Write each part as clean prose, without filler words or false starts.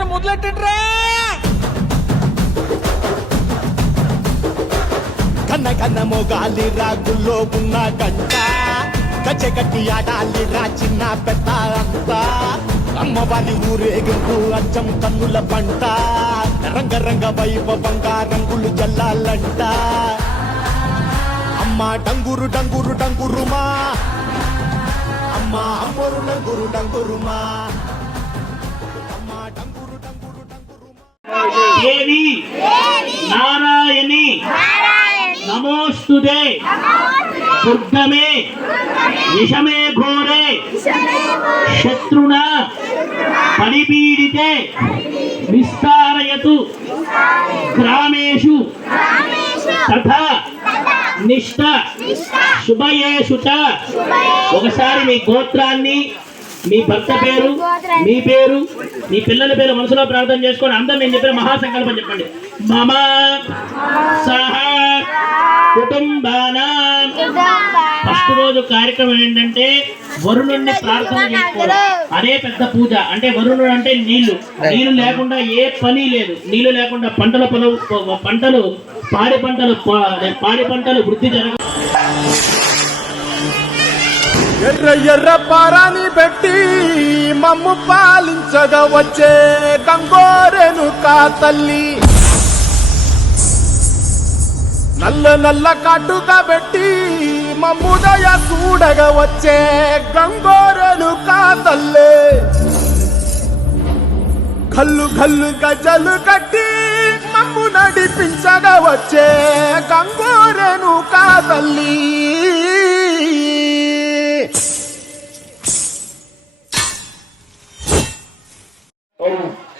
యాత్ర మొదలెట్టండ్రా. కన్న కన్న మొగాలి రాగుల్లో ఉన్న గంట గచ్చగట్టి ఆడాలి రా చిన్న పెద్ద అంతా అమ్మవారి ఊరేగింపు అచ్చం కన్నుల పంట రంగరంగ వైభవంగా రంగులు జల్లాలంట అమ్మ డంగురు డంగురు డంగురుమా అమ్మ అమ్మోరు డంగురు డంగురుమా అమ్మ డంగురు డంగురు డంగురుమా దేవి నారాయణి నమోస్తుతే దుర్గమే విషమే ఘోరే శత్రుణ పరిపీడితే విస్తారయతు గ్రామేషు తథా నిష్ఠ శుభయేషు చ. ఒకసారి మీ గోత్రాన్ని, మీ భర్త పేరు, మీ పేరు, మీ పిల్లల పేరు మనసులో ప్రార్థన చేసుకొని అందరూ నేను చెప్పిన మహాసంకల్పం చెప్పండి. మమ సహ కుటుంబానాం. ఫస్ట్ రోజు కార్యక్రమం ఏంటంటే వరుణుడిని ప్రార్థన చేసుకోవడం. అదే పెద్ద పూజ. అంటే వరుణుడు అంటే నీళ్లు. నీళ్లు లేకుండా ఏ పని లేదు. నీళ్లు లేకుండా పంటలు పాడి పంటలు వృద్ధి జరగ. ఎర్ర ఎర్ర పారాని పెట్టి మమ్ము పాలించగా వచ్చే గంగోరెను కా తల్లి నల్ల నల్ల కాటుగా పెట్టి మమ్ముదయ చూడగా వచ్చే గంగోరెను కా తల్లి కల్లు కల్లు గజలు కట్టి మమ్ము నడిపించగా వచ్చే గంగోరెను కా తల్లి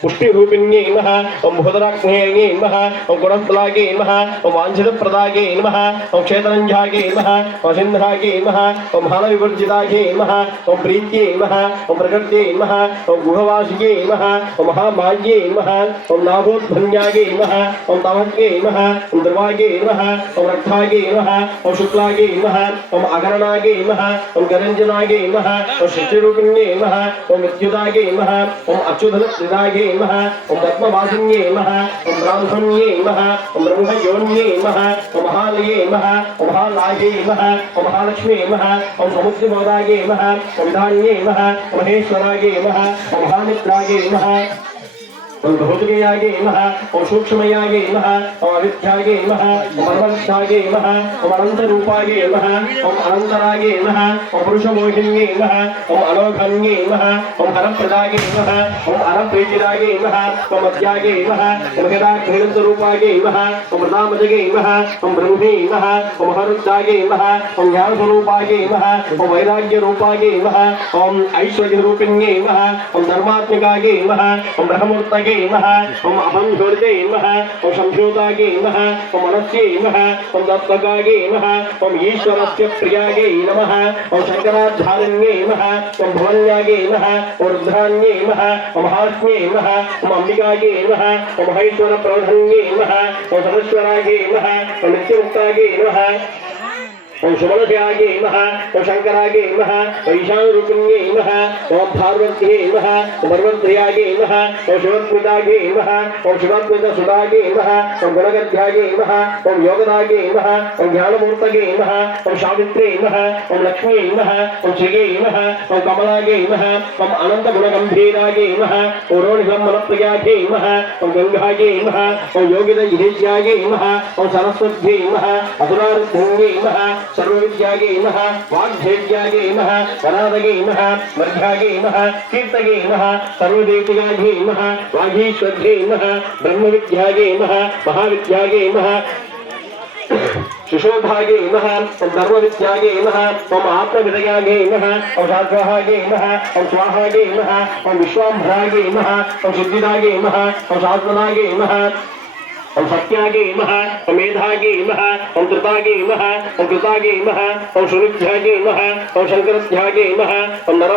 पुष्टि रूपिण्ये नमः ओम भूतराज्ञे नमः ओम गुणप्रदागे नमः ओम वाञ्छितप्रदागे नमः ओम क्षेत्रञ्जागे नमः ओम सिन्धरागे नमः ओम भालविवर्जितागे नमः ओम प्रीत्ये नमः ओम प्रकृत्ये नमः ओम गुहवासिये नमः ओम महामाये नमः ओम नाभोद्भन्यागे नमः ओम तमज्ञे नमः ओम द्रवागे नमः ओम रक्तागे नमः ओम शुक्लागे नमः ओम अगरणागे नमः ओम गरञ्जनागे नमः ओम शक्तिरूपिण्ये नमः ओम विद्युतागे नमः ओम अच्युतप्रदागे नमः ओम पद्मवासिन्ये नमः ओम ब्राह्मण्ये नमः ओम ब्रह्मयोन्ये नमः ओम महालये नमः ओम महालाये नमः ओम महालक्ष्मी नमः ओम समुद्रमोदागे नमः ओम विधान्ये नमः ओम महेश्वरागे नमः ओम महामित्रागे नमः ओम भौतिकयागे नमः ओम सूक्ष्मयागे नमः ओम अविद्यागे नमः ओम अनवद्यागे नमः ओम अनंतरूपागे नमः ओम अनंतरागे नमः ओम पुरुषमोहिन्ये नमः ओम अलोकन्ये नमः ओम हरप्रदागे नमः ओम अरप्रीतिदागे नमः ओम अद्यागे नमः ओम हिरण्यरूपागे नमः ओम प्रदामजगे नमः ओम ब्रह्मे नमः ओम हरुद्दागे नमः ओम ज्ञानस्वरूपागे नमः ओम वैराग्यरूपागे नमः ओम ऐश्वर्यरूपिण्ये नमः ओम धर्मात्मिकागे नमः ओम ब्रह्ममूर्तगे नमः ओम अभंजोर्जे नमः ओम संशोदागे नमः ओम मनस्ये नमः ओम दत्तगागे नमः ओम ईश्वरस्य प्रियागे नमः ओम शंकराचार्ये नमः ओम भवन्यागे नमः ओम रुद्रान्ये नमः ओम हास्ये नमः ओम अंबिकागे नमः ओम महेश्वर प्रवधन्ये नमः ओम सरस्वरागे नमः ओम नित्यमुक्तागे नमः ओम शुभलस्यागे नमः ओम शंकरागे नमः ओम ईशानरूपिण्ये नमः ओम पार्वत्ये नमः ओम पर्वत्यागे नमः ओम शिवत्मितागे नमः ओम शिवत्मितसुदागे नमः ओम गुणगद्यागे नमः ओम योगदागे नमः ओम ज्ञानमूर्तगे नमः ओम सावित्रे नमः ओम लक्ष्मी नमः ओम श्रीगे नमः ओम कमलागे नमः ओम अनन्तगुणगम्भीरागे नमः ओम रोणिब्रह्मणप्रियागे नमः ओम गंगागे नमः ओम योगिदयेज्यागे नमः ओम सरस्वत्यै नमः असुरारुद्धन्ये नमः सर्वविद्यागे नमः वाग्भेद्यागे नमः वरादगे नमः मध्यागे नमः कीर्तगे नमः सर्वदेवतागे नमः वागीश्वर्ये नमः ब्रह्मविद्यागे नमः महाविद्यागे नमः शिशोभागे नमः ओम धर्मविद्यागे नमः ओम आत्मविदयागे नमः ओम शास्त्रागे नमः ओम स्वाहागे नमः ओम विश्वाम्भरागे नमः ओम सिद्धिदागे नमः ओम शास्त्रनागे नमः ओम सत्यागे नमः ओम मेधागे नमः ओम कृतागे नमः ओम कृतागे नमः ओम सुनिध्यागे नमः ओम शंकरध्यागे नमः ओम नर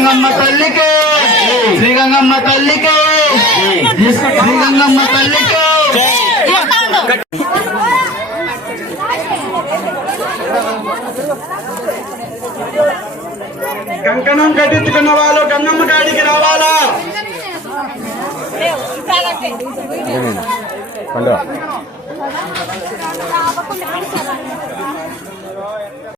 గంగమ్మ తల్లికి శ్రీ గంగమ్మ తల్లికి శ్రీ గంగమ్మ తల్లికి కంకణం కట్టించుకున్న వాళ్ళు గంగమ్మ కాడికి రావాలా